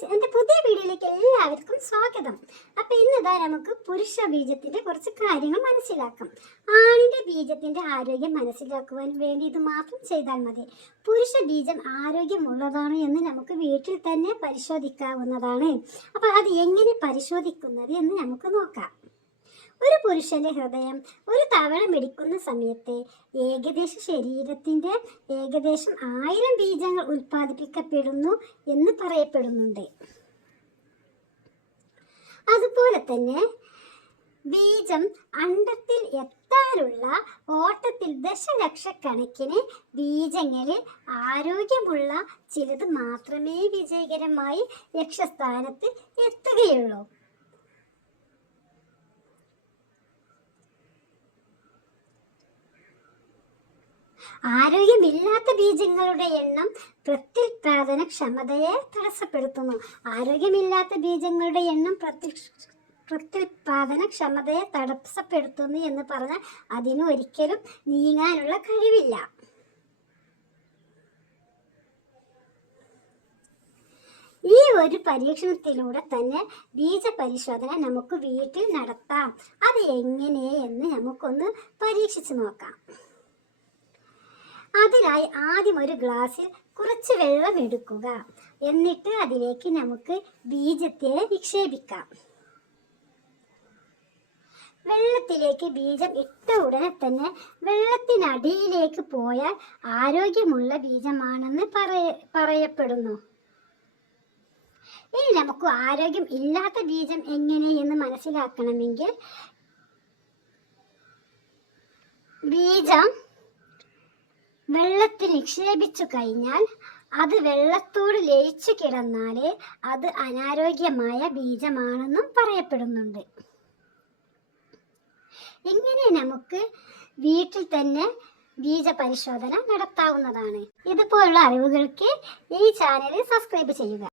Guys, എൻ്റെ പുതിയ വീഡിയോയിലേക്ക് എല്ലാവർക്കും സ്വാഗതം. അപ്പോൾ ഇന്നിതാ നമുക്ക് പുരുഷ ബീജത്തിൻ്റെ കുറച്ച് കാര്യങ്ങൾ മനസ്സിലാക്കാം. ആണിൻ്റെ ബീജത്തിൻ്റെ ആരോഗ്യം മനസ്സിലാക്കുവാൻ വേണ്ടി ഇത് മാത്രം ചെയ്താൽ മതി. പുരുഷ ബീജം ആരോഗ്യമുള്ളതാണ് എന്ന് നമുക്ക് വീട്ടിൽ തന്നെ പരിശോധിക്കാവുന്നതാണ്. അപ്പോൾ അത് എങ്ങനെ പരിശോധിക്കുന്നത് എന്ന് നമുക്ക് നോക്കാം. ഒരു പുരുഷന്റെ ഹൃദയം ഒരു തവണ മിടിക്കുന്ന സമയത്ത് ശരീരത്തിന്റെ ഏകദേശം 1000 ബീജങ്ങൾ ഉൽപ്പാദിപ്പിക്കപ്പെടുന്നു എന്ന് പറയപ്പെടുന്നുണ്ട്. അതുപോലെ തന്നെ ബീജം അണ്ഡത്തിൽ എത്താനുള്ള ഓട്ടത്തിൽ ദശലക്ഷക്കണക്കിന് ബീജങ്ങളിൽ ആരോഗ്യമുള്ള ചിലത് മാത്രമേ വിജയകരമായി ലക്ഷ്യസ്ഥാനത്ത് എത്തുകയുള്ളൂ. ആരോഗ്യമില്ലാത്ത ബീജങ്ങളുടെ എണ്ണം പ്രത്യുൽപാദന ക്ഷമതയെ തടസ്സപ്പെടുത്തുന്നു. ആരോഗ്യമില്ലാത്ത ബീജങ്ങളുടെ എണ്ണം പ്രത്യുൽപാദന ക്ഷമതയെ തടസ്സപ്പെടുത്തുന്നു എന്ന് പറഞ്ഞാൽ അതിന് ഒരിക്കലും നീങ്ങാനുള്ള കഴിവില്ല. ഈ ഒരു പരീക്ഷണത്തിലൂടെ തന്നെ ബീജപരിശോധന നമുക്ക് വീട്ടിൽ നടത്താം. അത് എങ്ങനെയെന്ന് നമുക്കൊന്ന് പരീക്ഷിച്ച് നോക്കാം. അതിനായി ആദ്യം ഒരു ഗ്ലാസ്സിൽ കുറച്ച് വെള്ളം എടുക്കുക. എന്നിട്ട് അതിലേക്ക് നമുക്ക് ബീജത്തെ നിക്ഷേപിക്കാം. വെള്ളത്തിലേക്ക് ബീജം ഇട്ട ഉടനെ തന്നെ വെള്ളത്തിനടിയിലേക്ക് പോയാൽ ആരോഗ്യമുള്ള ബീജമാണെന്ന് പറയപ്പെടുന്നു. ഇനി നമുക്ക് ആരോഗ്യം ഇല്ലാത്ത ബീജം എങ്ങനെയെന്ന് മനസ്സിലാക്കണമെങ്കിൽ ബീജം വെള്ളത്തിൽ നിക്ഷേപിച്ചു കഴിഞ്ഞാൽ അത് വെള്ളത്തോട് ലയിച്ചു കിടന്നാൽ അത് അനാരോഗ്യമായ ബീജമാണെന്നും പറയപ്പെടുന്നുണ്ട്. ഇങ്ങനെ നമുക്ക് വീട്ടിൽ തന്നെ ബീജപരിശോധന നടത്താവുന്നതാണ്. ഇതുപോലുള്ള അറിവുകൾക്ക് ഈ ചാനൽ സബ്സ്ക്രൈബ് ചെയ്യുക.